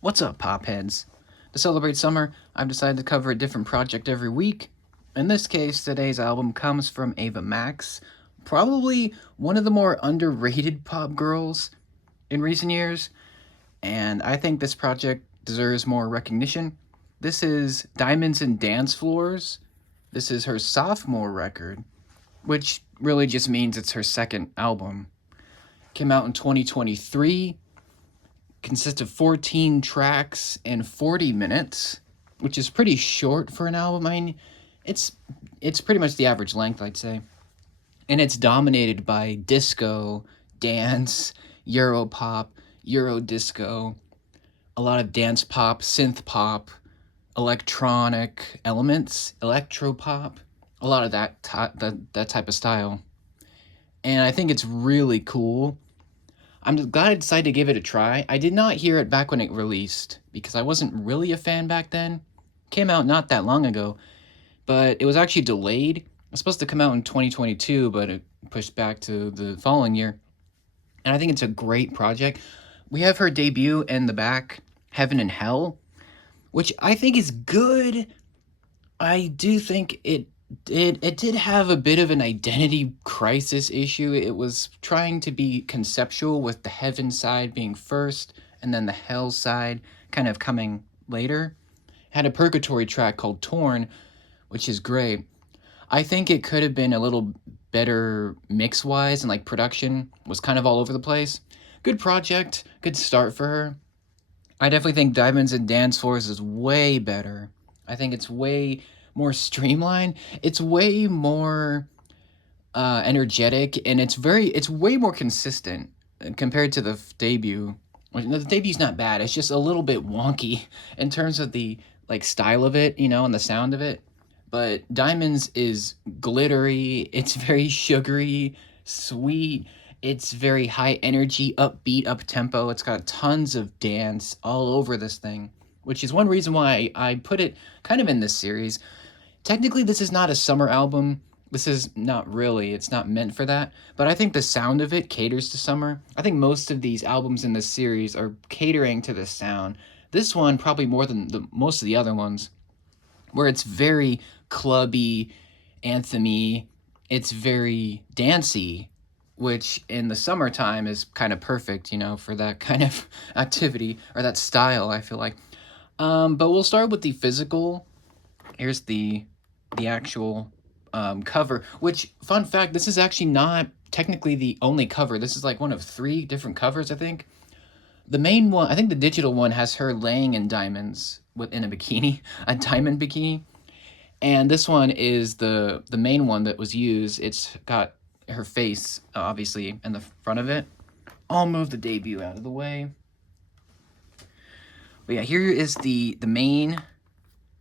What's up, popheads? To celebrate summer, I've decided to cover a different project every week. In this case, today's album comes from Ava Max, probably one of the more underrated pop girls in recent years, and I think this project deserves more recognition. This is Diamonds and Dance Floors. This is her sophomore record, which really just means it's her second album. Came out in 2023, consists of 14 tracks and 40 minutes, which is pretty short for an album. I mean, it's it's pretty much the average length, I'd say. And it's dominated by disco, dance, Euro pop, Euro disco, a lot of dance pop, synth pop, electronic elements, electro pop, a lot of that type of style. And I think it's really cool. I'm glad I decided to give it a try. I did not hear it back when it released because I wasn't really a fan back then. Came out not that long ago, but it was actually delayed. It was supposed to come out in 2022, but it pushed back to the following year. And I think it's a great project. We have her debut in the back, Heaven and Hell, which I think is good. I do think it did have a bit of an identity crisis issue. It was trying to be conceptual with the heaven side being first and then the hell side kind of coming later. Had a purgatory track called Torn, which is great. I think it could have been a little better mix wise, and like production was kind of all over the place. Good project, good start for her. I definitely think Diamonds and Dance Floors is way better. I think it's way more streamlined. It's way more energetic, and it's way more consistent compared to the debut. The debute's not bad. It's just a little bit wonky in terms of the like style of it, and the sound of it. But Diamonds is glittery. It's very sugary, sweet. It's very high energy, upbeat, up tempo. It's got tons of dance all over this thing, which is one reason why I put it kind of in this series. Technically, this is not a summer album. This is not really. It's not meant for that. But I think the sound of it caters to summer. I think most of these albums in this series are catering to the sound. This one probably more than most of the other ones, where it's very clubby, anthemy. It's very dancey, which in the summertime is kind of perfect, for that kind of activity or that style. I feel like. But we'll start with the physical. Here's the actual cover. Which, fun fact, this is actually not technically the only cover. This is like one of 3 different covers, I think. The main one, I think the digital one, has her laying in diamonds within a bikini, a diamond bikini. And this one is the main one that was used. It's got her face, obviously, in the front of it. I'll move the debut out of the way. But yeah, here is the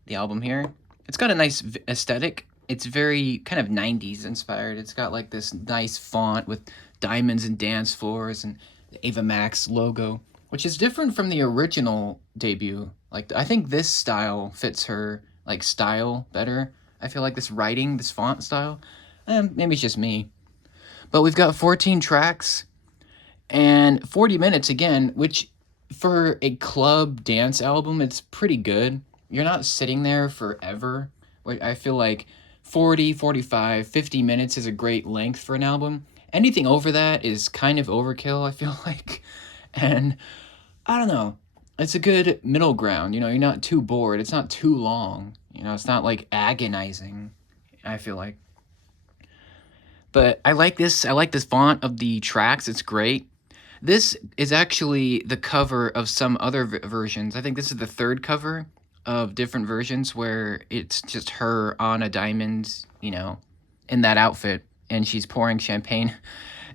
album here. It's got a nice aesthetic. It's very kind of 90s inspired. It's got like this nice font with diamonds and dance floors and the Ava Max logo, which is different from the original debut. Like, I think this style fits her like style better. I feel like this writing, this font style. Maybe it's just me. But we've got 14 tracks and 40 minutes again, which for a club dance album, it's pretty good. You're not sitting there forever. I feel like 40, 45, 50 minutes is a great length for an album. Anything over that is kind of overkill, I feel like. And I don't know. It's a good middle ground. You're not too bored. It's not too long. It's not like agonizing, I feel like. But I like this. I like this font of the tracks. It's great. This is actually the cover of some other versions. I think this is the 3rd cover of different versions where it's just her on a diamond, in that outfit, and she's pouring champagne.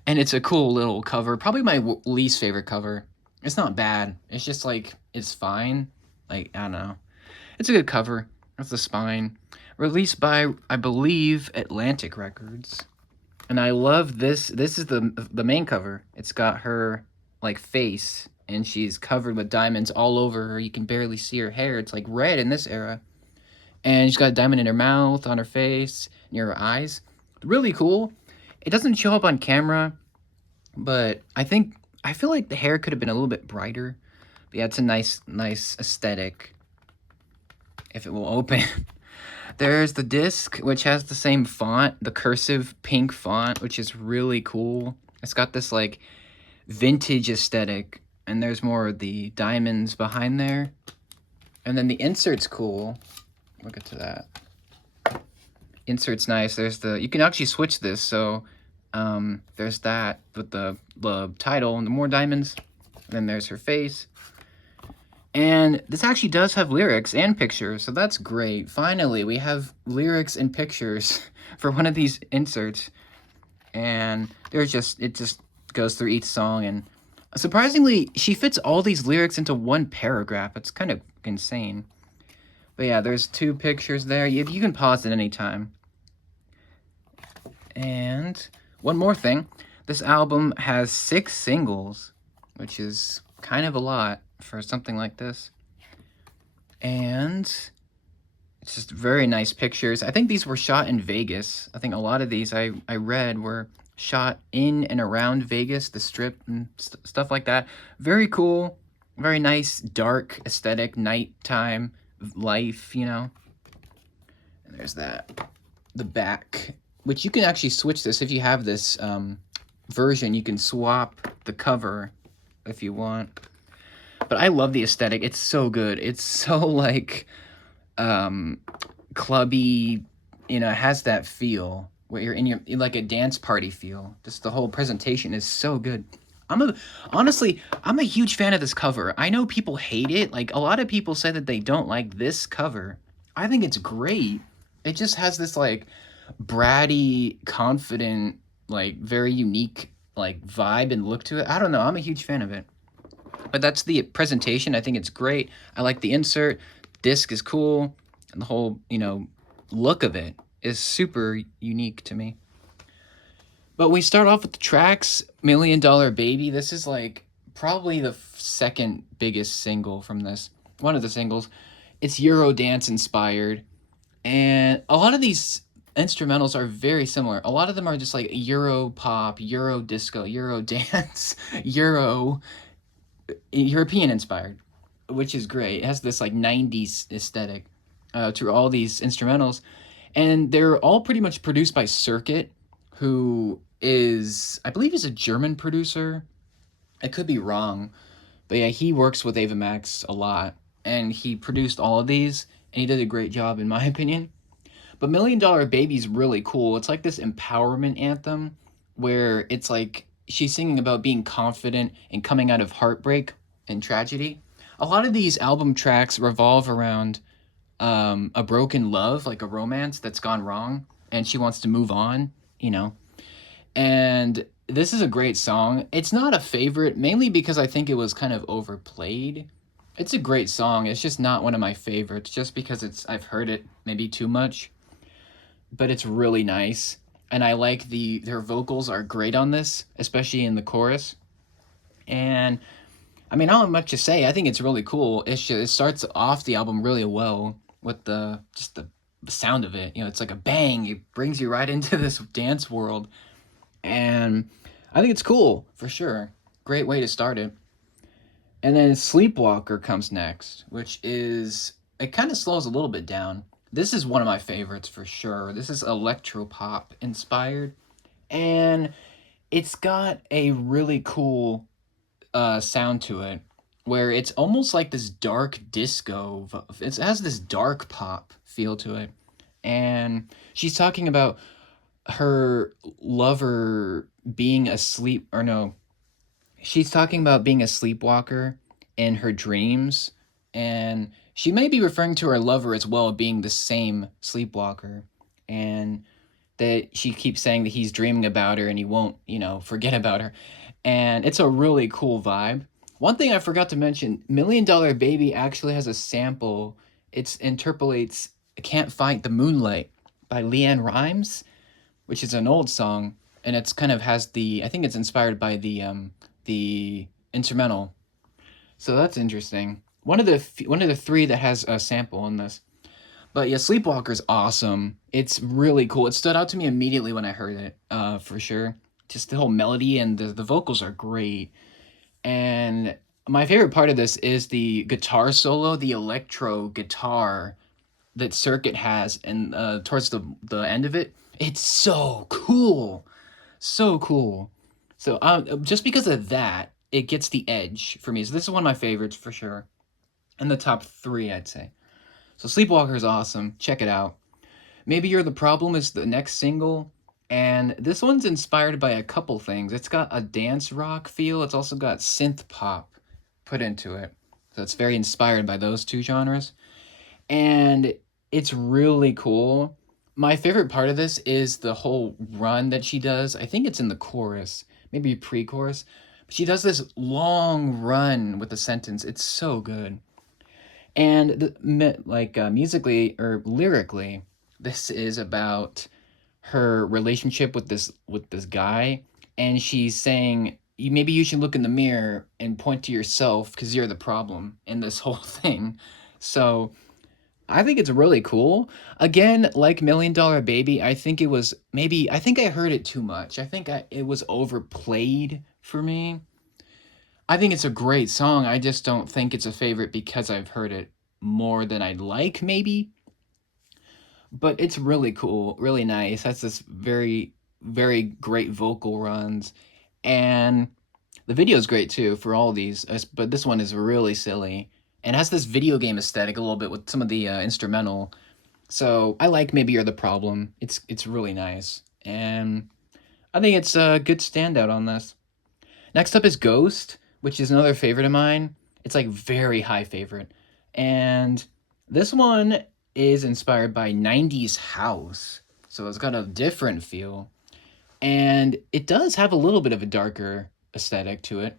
And it's a cool little cover. Probably my least favorite cover. It's not bad. It's just like, it's fine. Like, I don't know. It's a good cover. That's the spine. Released by, I believe, Atlantic Records. And I love this. This is the main cover. It's got her like face, and she's covered with diamonds all over her. You can barely see her hair. It's like red in this era. And she's got a diamond in her mouth, on her face, near her eyes. Really cool. It doesn't show up on camera, but I feel like the hair could have been a little bit brighter. But yeah, it's a nice aesthetic. If it will open. There's the disc, which has the same font, the cursive pink font, which is really cool. It's got this like vintage aesthetic, and there's more of the diamonds behind there. And then the insert's cool. We'll get to that. Insert's nice. There's the, you can actually switch this, so there's that with the title and the more diamonds. And then there's her face. And this actually does have lyrics and pictures, so that's great. Finally, we have lyrics and pictures for one of these inserts. And it just goes through each song, and surprisingly, she fits all these lyrics into one paragraph. It's kind of insane. But yeah, there's 2 pictures there. You can pause at any time. And one more thing, this album has 6 singles, which is kind of a lot for something like this. And it's just very nice pictures. I think these were shot in Vegas. I think a lot of these I read were shot in and around Vegas, the Strip and stuff like that. Very cool, very nice, dark aesthetic, nighttime life, you know. And there's that. The back, which you can actually switch this. If you have this version, you can swap the cover if you want. But I love the aesthetic. It's so good. It's so like clubby, you know, it has that feel where you're in like a dance party feel. Just the whole presentation is so good. Honestly, I'm a huge fan of this cover. I know people hate it. Like a lot of people say that they don't like this cover. I think it's great. It just has this like bratty, confident, like very unique like vibe and look to it. I don't know. I'm a huge fan of it. But that's the presentation. I think it's great. I like the insert. Disc is cool. And the whole, you know, look of it is super unique to me. But we start off with the tracks. $1 Million Baby. This is like probably the second biggest single from this. One of the singles. It's Euro dance inspired. And a lot of these instrumentals are very similar. A lot of them are just like Euro pop, Euro disco, Euro dance, European inspired, which is great. It has this like 90s aesthetic to all these instrumentals, and they're all pretty much produced by Circuit, who is, I believe, is a German producer. I could be wrong, but yeah, he works with Ava Max a lot, and he produced all of these, and he did a great job in my opinion. But $1 Million Baby's really cool. It's like this empowerment anthem where it's like she's singing about being confident and coming out of heartbreak and tragedy. A lot of these album tracks revolve around a broken love, like a romance that's gone wrong, and she wants to move on, you know. And this is a great song. It's not a favorite, mainly because I think it was kind of overplayed. It's a great song. It's just not one of my favorites, just because I've heard it maybe too much. But it's really nice. And I like their vocals are great on this, especially in the chorus. And I mean, I don't have much to say. I think it's really cool. It starts off the album really well with the sound of it. You know, it's like a bang. It brings you right into this dance world. And I think it's cool, for sure. Great way to start it. And then Sleepwalker comes next, which is, it kind of slows a little bit down. This is one of my favorites for sure. This is electropop inspired, and it's got a really cool sound to it, where it's almost like this dark disco. It has this dark pop feel to it, and she's talking about her lover being asleep, or no, she's talking about being a sleepwalker in her dreams, and she may be referring to her lover as well being the same sleepwalker, and that she keeps saying that he's dreaming about her and he won't, you know, forget about her. And it's a really cool vibe. One thing I forgot to mention, $1 Million Baby actually has a sample. It interpolates Can't Fight the Moonlight by Leanne Rimes, which is an old song, and it's kind of has I think it's inspired by the instrumental. So that's interesting. One of the 3 that has a sample in this. But yeah, Sleepwalker's awesome. It's really cool. It stood out to me immediately when I heard it, for sure. Just the whole melody and the vocals are great. And My favorite part of this is the guitar solo, the electro guitar that Circuit has, and towards the end of it, it's so cool, so cool. So just because of that, it gets the edge for me. So this is one of my favorites for sure, in the top three, I'd say. So Sleepwalker is awesome. Check it out. Maybe You're the Problem is the next single, and this one's inspired by a couple things. It's got a dance rock feel. It's also got synth pop put into it. So it's very inspired by those two genres. And it's really cool. My favorite part of this is the whole run that she does. I think it's in the chorus, maybe pre-chorus. But she does this long run with the sentence. It's so good. And musically or lyrically, this is about her relationship with this guy, and she's saying maybe you should look in the mirror and point to yourself because you're the problem in this whole thing. So I think it's really cool. Again, like Million Dollar Baby, I think it was maybe I think I heard it too much. It was overplayed for me. I think it's a great song. I just don't think it's a favorite because I've heard it more than I'd like, maybe. But it's really cool, really nice. Has this very, very great vocal runs. And the video is great too for all these. But this one is really silly and has this video game aesthetic a little bit with some of the instrumental. So I like Maybe You're the Problem. It's really nice. And I think it's a good standout on this. Next up is Ghost, which is another favorite of mine. It's like very high favorite. And this one is inspired by 90s house. So it's got a different feel. And it does have a little bit of a darker aesthetic to it.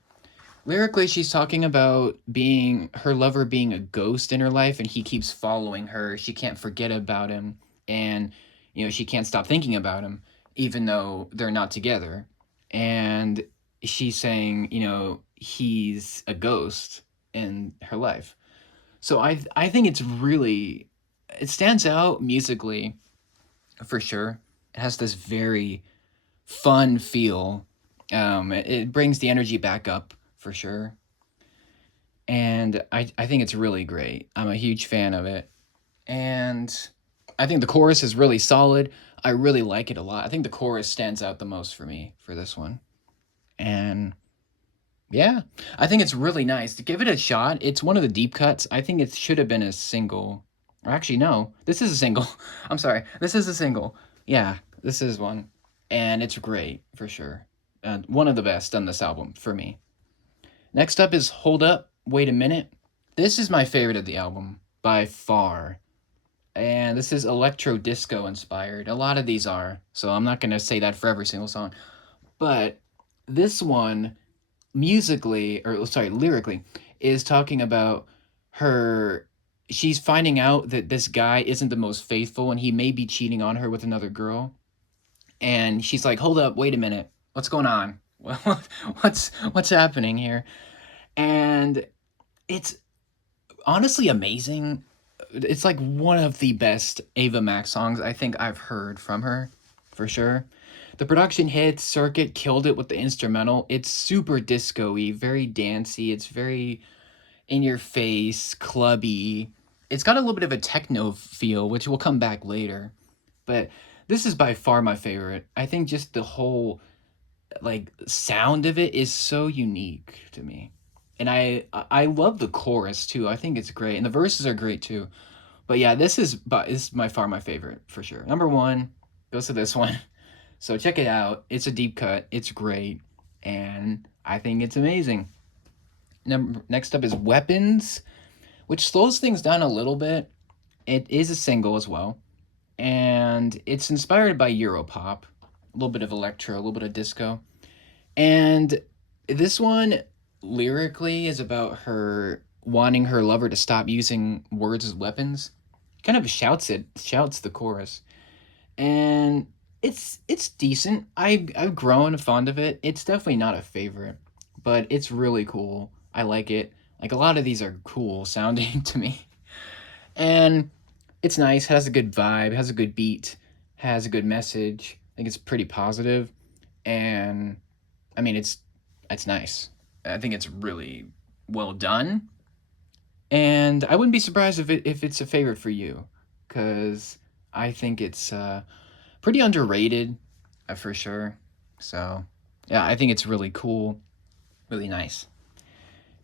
Lyrically, she's talking about being her lover being a ghost in her life and he keeps following her. She can't forget about him and she can't stop thinking about him even though they're not together. And she's saying, he's a ghost in her life. So I think it stands out musically for sure. It has this very fun feel. It brings the energy back up for sure. And I think it's really great. I'm a huge fan of it. And I think the chorus is really solid. I really like it a lot. I think the chorus stands out the most for me for this one. And yeah, I think it's really nice. To give it a shot, it's one of the deep cuts. I think it should have been a single. Or actually, no, this is a single. I'm sorry. This is a single. Yeah, this is one. And it's great, for sure. One of the best on this album, for me. Next up is Hold Up, Wait a Minute. This is my favorite of the album, by far. And this is electro disco inspired. A lot of these are, so I'm not going to say that for every single song. But this one, lyrically, is talking about her. She's finding out that this guy isn't the most faithful and he may be cheating on her with another girl. And she's like, hold up, wait a minute. What's going on? What's happening here? And it's honestly amazing. It's like one of the best Ava Max songs I think I've heard from her, for sure. The production hits, Circuit killed it with the instrumental. It's super disco-y, very dancey. It's very in your face, clubby. It's got a little bit of a techno feel, which will come back later. But this is by far my favorite. I think just the whole sound of it is so unique to me. And I love the chorus too. I think it's great. And the verses are great too. But yeah, this is by far my favorite for sure. Number one goes to this one. So check it out. It's a deep cut. It's great. And I think it's amazing. Next up is Weapons, which slows things down a little bit. It is a single as well. And it's inspired by Europop. A little bit of electro, a little bit of disco. And this one lyrically is about her wanting her lover to stop using words as weapons. Kind of shouts the chorus. And it's decent. I've grown fond of it. It's definitely not a favorite, but it's really cool. I like it. Like a lot of these are cool sounding to me. And it's nice, has a good vibe, has a good beat, has a good message. I think it's pretty positive. And I mean it's nice. I think it's really well done. And I wouldn't be surprised if it's a favorite for you, because I think it's pretty underrated, for sure. So yeah, I think it's really cool, really nice.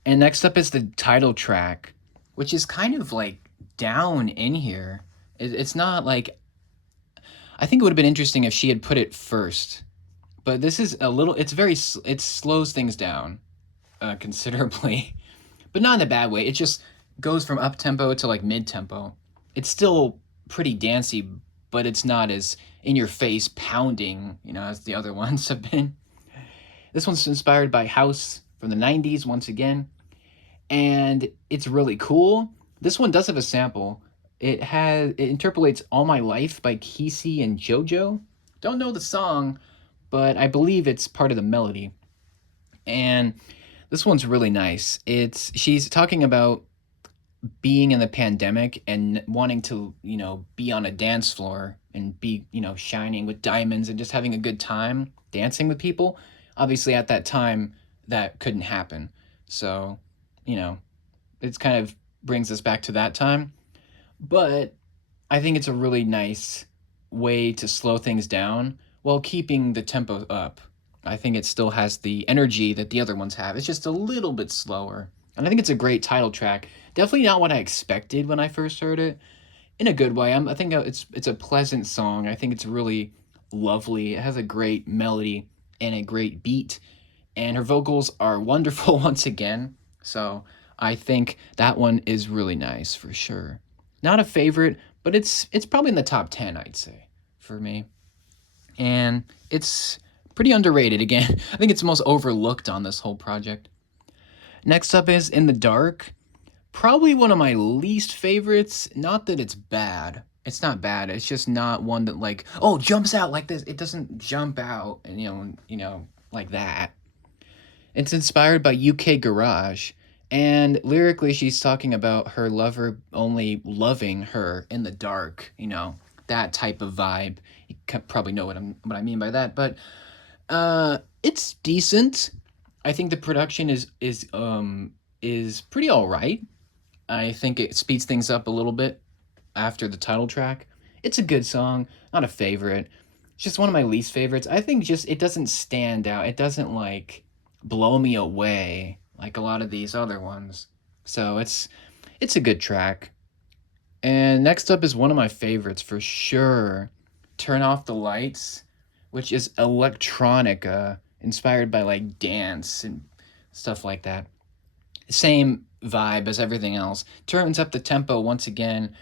And next up is the title track, which is kind of like down in here. It's not like, I think it would have been interesting if she had put it first, but this is a little. It's very. It slows things down considerably, but not in a bad way. It just goes from up tempo to like mid tempo. It's still pretty dancey, but it's not as in your face pounding, as the other ones have been. This one's inspired by house from the 90s once again, and it's really cool. This one does have a sample. It interpolates All My Life by Kesey and JoJo. Don't know the song, but I believe it's part of the melody. And this one's really nice. She's talking about being in the pandemic and wanting to, be on a dance floor and be, shining with diamonds and just having a good time dancing with people. Obviously at that time that couldn't happen. So, it's kind of brings us back to that time. But I think it's a really nice way to slow things down while keeping the tempo up. I think it still has the energy that the other ones have. It's just a little bit slower. And I think it's a great title track. Definitely not what I expected when I first heard it. In a good way. I think it's a pleasant song. I think it's really lovely. It has a great melody and a great beat. And her vocals are wonderful once again. So I think that one is really nice for sure. Not a favorite, but it's probably in the top 10, I'd say, for me. And it's pretty underrated again. I think it's the most overlooked on this whole project. Next up is In the Dark. Probably one of my least favorites. Not that it's bad. It's not bad. It's just not one that like, oh, jumps out like this. It doesn't jump out and like that. It's inspired by UK Garage. And lyrically, she's talking about her lover only loving her in the dark, that type of vibe. You probably know what I mean by that, but it's decent. I think the production is pretty all right. I think it speeds things up a little bit after the title track. It's a good song, not a favorite. It's just one of my least favorites. I think just it doesn't stand out. It doesn't like blow me away like a lot of these other ones. So it's a good track. And next up is one of my favorites for sure. Turn Off the Lights, which is electronica inspired by like dance and stuff like that. Same vibe as everything else. Turns up the tempo once again.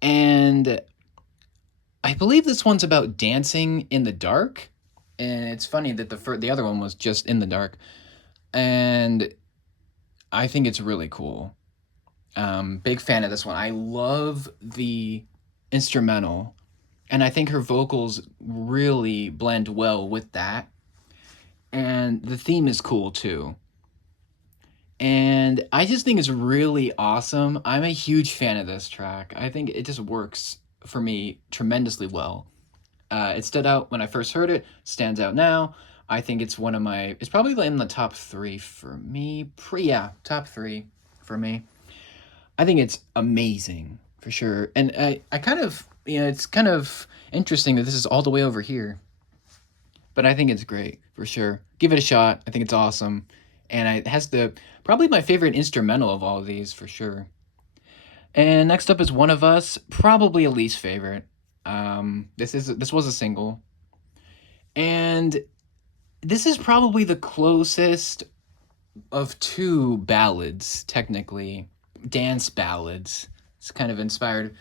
And I believe this one's about dancing in the dark. And it's funny that the other one was just in the dark. And I think it's really cool. Big fan of this one. I love the instrumental, and I think her vocals really blend well with that. And the theme is cool too. And I just think it's really awesome. I'm a huge fan of this track. I think it just works for me tremendously well. It stood out when I first heard it, stands out now. I think it's it's probably in the top 3 for me. Top 3 for me. I think it's amazing for sure. And I kind of, it's kind of interesting that this is all the way over here. But I think it's great for sure. Give it a shot. I think it's awesome. And it has probably my favorite instrumental of all of these for sure. And next up is One of Us, probably a least favorite. This was a single. And this is probably the closest of 2 ballads, technically. Dance ballads. It's kind of inspired.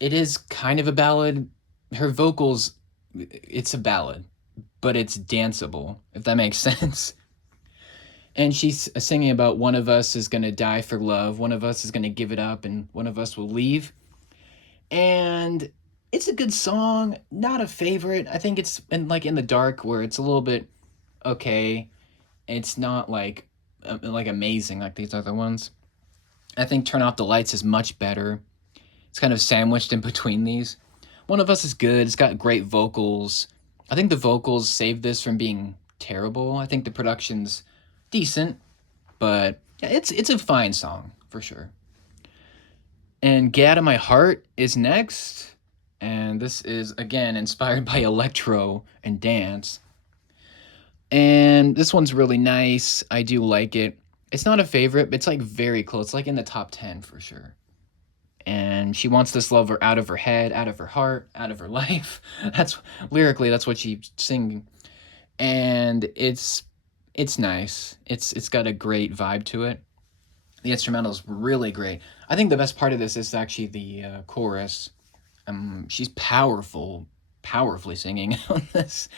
It is kind of a ballad. Her vocals, it's a ballad, but it's danceable, if that makes sense. And she's singing about one of us is going to die for love, one of us is going to give it up, and one of us will leave. And it's a good song, not a favorite. I think it's in the dark where it's a little bit okay. It's not like amazing like these other ones. I think Turn Off the Lights is much better. It's kind of sandwiched in between these. One of Us is good. It's got great vocals. I think the vocals save this from being terrible. I think the production's decent, but Yeah, it's a fine song for sure. And Get Out of My Heart is next. And this is, again, inspired by electro and dance. And this one's really nice. I do like it. It's not a favorite, but it's like very close, like in the top 10 for sure. And she wants this lover out of her head, out of her heart, out of her life. That's lyrically, that's what she's singing. And it's nice. It's got a great vibe to it. The instrumental is really great. I think the best part of this is actually the chorus. She's powerfully singing on this,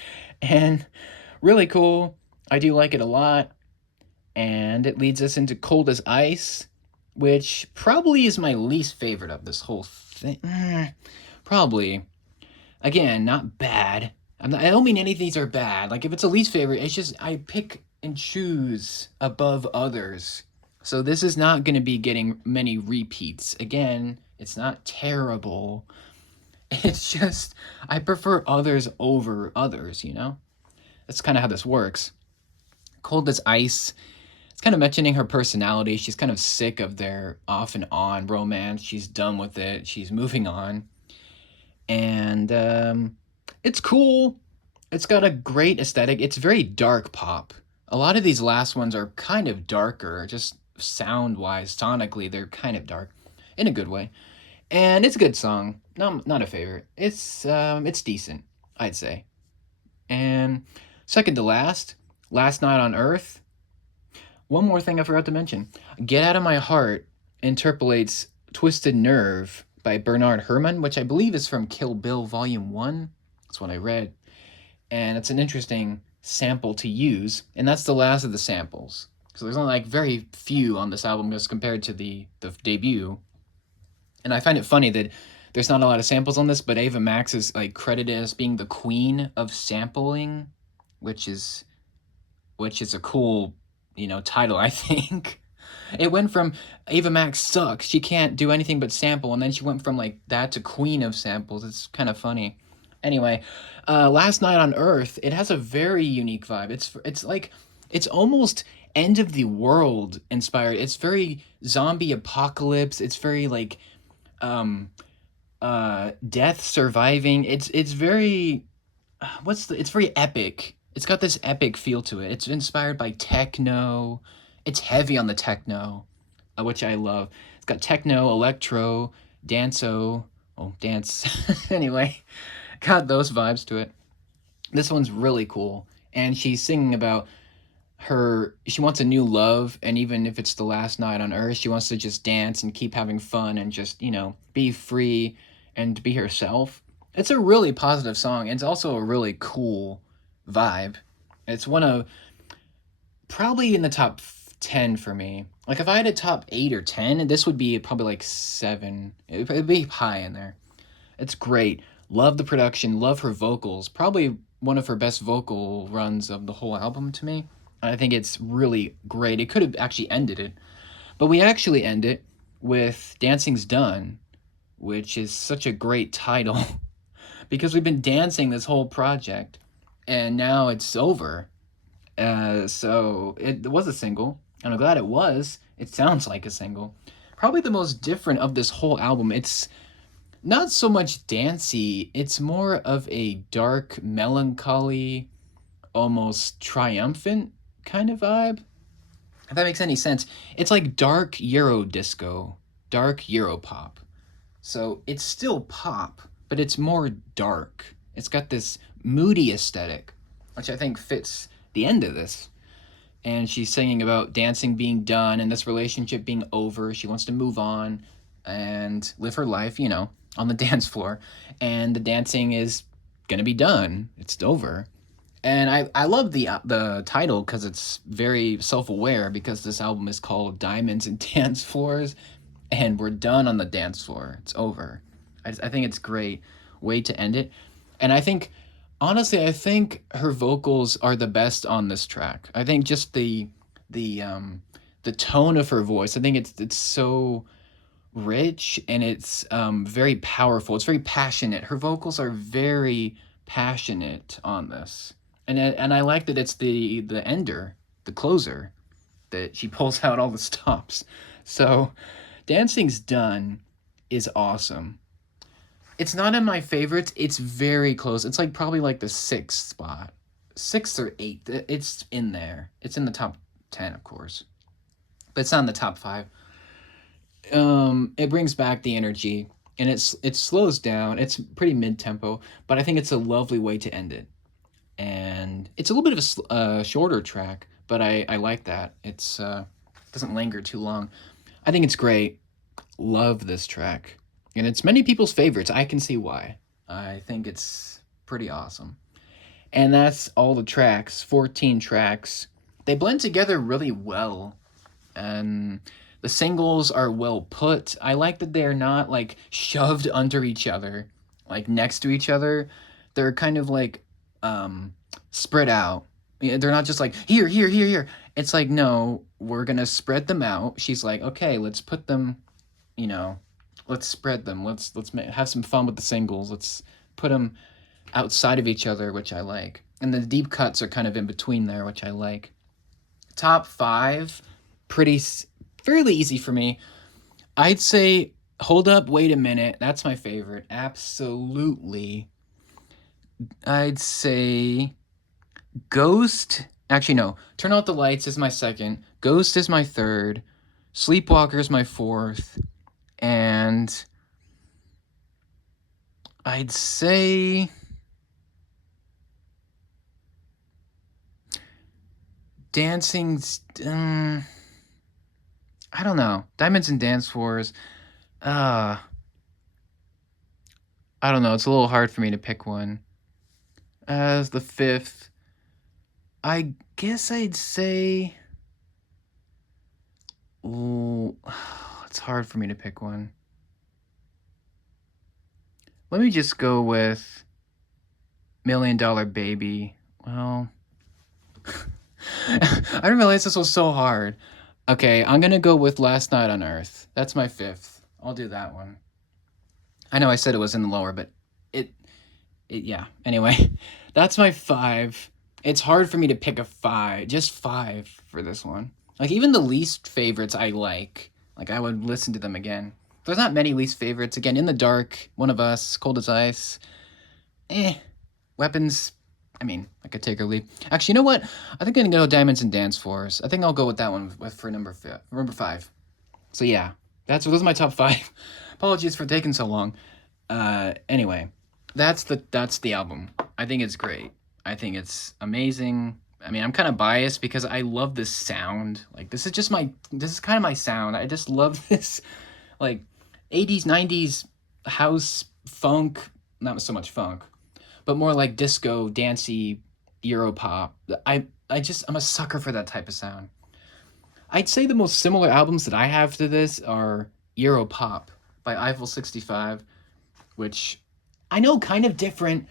and really cool. I do like it a lot, and it leads us into Cold as Ice, which probably is my least favorite of this whole thing. Probably. Again, not bad. I don't mean any of these are bad. Like, if it's a least favorite, it's just I pick and choose above others. So this is not going to be getting many repeats. Again, it's not terrible. It's just I prefer others over others, you know? That's kind of how this works. Cold as Ice, it's kind of mentioning her personality. She's kind of sick of their off and on romance. She's done with it. She's moving on. And it's cool. It's got a great aesthetic. It's very dark pop. A lot of these last ones are kind of darker, just sound wise, sonically, they're kind of dark in a good way. And it's a good song. No, not a favorite. It's decent, I'd say. And second to last, Last Night on Earth. One more thing I forgot to mention. Get Out of My Heart interpolates Twisted Nerve by Bernard Herrmann, which I believe is from Kill Bill Volume 1. That's what I read. And it's an interesting sample to use, and that's the last of the samples. So there's only like very few on this album as compared to the debut. And I find it funny that there's not a lot of samples on this, but Ava Max is like credited as being the queen of sampling, which is a cool, title, I think. It went from Ava Max sucks, she can't do anything but sample, and then she went from like that to queen of samples. It's kind of funny. Anyway, Last Night on Earth, it has a very unique vibe. It's almost end of the world inspired. It's very zombie apocalypse. It's very like death surviving. It's very it's very epic. It's got this epic feel to it. It's inspired by techno. It's heavy on the techno, which I love. It's got techno, electro, dance. Anyway, got those vibes to it. This one's really cool. And she's singing about she wants a new love, and even if it's the last night on Earth, she wants to just dance and keep having fun and just, be free and be herself. It's a really positive song. It's also a really cool vibe. It's one of probably in the top 10 for me. Like, if I had a top 8 or 10, this would be probably like 7. It'd be high in there. It's great. Love the production, love her vocals. Probably one of her best vocal runs of the whole album to me. I think it's really great. It could have actually ended it, but we actually end it with Dancing's Done, which is such a great title because we've been dancing this whole project and now it's over. So it was a single, and I'm glad it was. It sounds like a single. Probably the most different of this whole album. It's not so much dancey, it's more of a dark, melancholy, almost triumphant kind of vibe. If that makes any sense. It's like dark Euro disco, dark Euro pop. So it's still pop, but it's more dark. It's got this moody aesthetic, which I think fits the end of this. And she's singing about dancing being done and this relationship being over. She wants to move on and live her life, on the dance floor. And the dancing is gonna be done. It's over. And I love the title because it's very self-aware, because this album is called Diamonds and Dance Floors, and we're done on the dance floor. It's over. I think it's a great way to end it. And honestly, I think her vocals are the best on this track. I think just the tone of her voice, I think it's so rich, and it's very powerful. It's very passionate. Her vocals are very passionate on this. And I like that it's the ender, the closer, that she pulls out all the stops. So, Dancing's Done is awesome. It's not in my favorites. It's very close. It's like probably like the sixth spot, sixth or eighth. It's in there. It's in the top 10, of course, but it's not in the top five. It brings back the energy, and it slows down. It's pretty mid tempo, but I think it's a lovely way to end it. And it's a little bit of a shorter track, but I like that. It's doesn't linger too long. I think it's great. Love this track. And it's many people's favorites. I can see why. I think it's pretty awesome. And that's all the tracks, 14 tracks. They blend together really well. And the singles are well put. I like that they're not like shoved under each other, like next to each other. They're kind of like spread out. They're not just like here, here, here, here. It's like, no, we're gonna spread them out. She's like, okay, let's put them, let's spread them. Let's have some fun with the singles. Let's put them outside of each other, which I like. And the deep cuts are kind of in between there, which I like. Top five, fairly easy for me. I'd say Hold Up, Wait a Minute. That's my favorite. Absolutely. I'd say Ghost. Actually, no. Turn Out the Lights is my second. Ghost is my third. Sleepwalker is my fourth. And I'd say Dancing's... I don't know. Diamonds and Dance Floors. I don't know. It's a little hard for me to pick one. As the fifth, I guess I'd say... Ooh, it's hard for me to pick one. Let me just go with $1 Million Baby. Well, I didn't realize this was so hard. Okay, I'm gonna go with Last Night on Earth. That's my fifth. I'll do that one. I know I said it was in the lower, but yeah. Anyway, that's my five. It's hard for me to pick a five, just five for this one. Like, even the least favorites I like I would listen to them again. There's not many least favorites. Again, In the Dark, One of Us, Cold as Ice. Weapons, I could take or leave. Actually, you know what? I think I'm gonna go Diamonds and Dance Floors. I think I'll go with that one for number five. So yeah, those are my top five. Apologies for taking so long. Anyway, that's the album. I think it's great. I think it's amazing. I'm kind of biased because I love this sound. Like, this is kind of my sound. I just love this, like, 80s, 90s house funk, not so much funk, but more like disco, dancey, Europop. I'm a sucker for that type of sound. I'd say the most similar albums that I have to this are Europop by Eiffel 65, which I know kind of different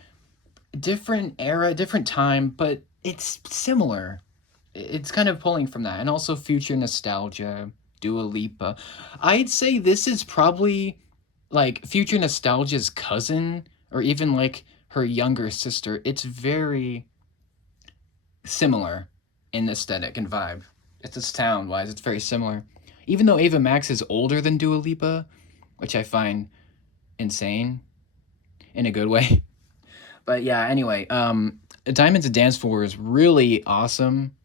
era, different time, but it's similar. It's kind of pulling from that. And also Future Nostalgia, Dua Lipa. I'd say this is probably like Future Nostalgia's cousin, or even like her younger sister. It's very similar in aesthetic and vibe. It's sound-wise, it's very similar. Even though Ava Max is older than Dua Lipa, which I find insane in a good way. But yeah, anyway, Diamonds and Dance Floors is really awesome.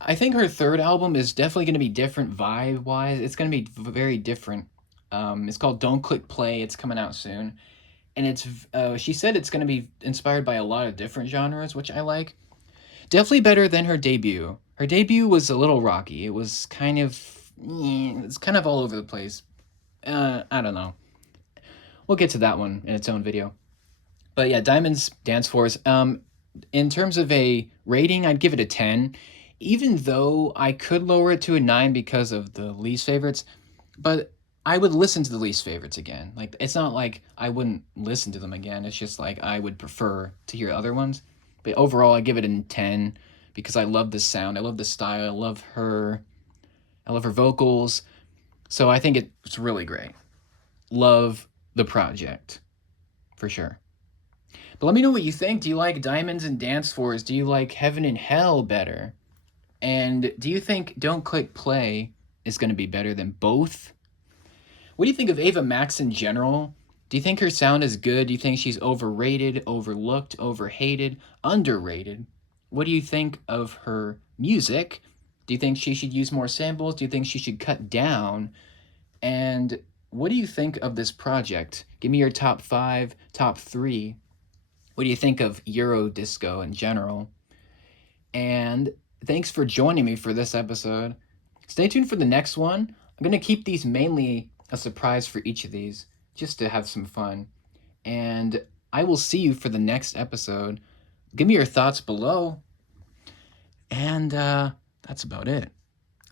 I think her third album is definitely going to be different vibe-wise. It's going to be very different. It's called Don't Click Play. It's coming out soon. And she said it's going to be inspired by a lot of different genres, which I like. Definitely better than her debut. Her debut was a little rocky. It was it's kind of all over the place. I don't know. We'll get to that one in its own video. But yeah, Diamonds, Dance Floors. In terms of a rating, I'd give it a 10. Even though I could lower it to a 9 because of the least favorites. But I would listen to the least favorites again. Like, it's not like I wouldn't listen to them again. It's just like I would prefer to hear other ones. But overall, I give it a 10 because I love the sound. I love the style. I love her vocals. So I think it's really great. Love the project, for sure. But let me know what you think. Do you like Diamonds and Dance Floors? Do you like Heaven and Hell better? And do you think Don't Click Play is going to be better than both? What do you think of Ava Max in general? Do you think her sound is good? Do you think she's overrated, overlooked, overhated, underrated? What do you think of her music? Do you think she should use more samples? Do you think she should cut down? And what do you think of this project? Give me your top 5, top 3. What do you think of Euro disco in general? And thanks for joining me for this episode. Stay tuned for the next one. I'm going to keep these mainly a surprise for each of these, just to have some fun. And I will see you for the next episode. Give me your thoughts below. And that's about it.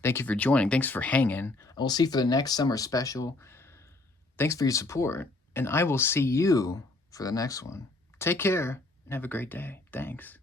Thank you for joining. Thanks for hanging. I will see you for the next summer special. Thanks for your support. And I will see you for the next one. Take care and have a great day. Thanks.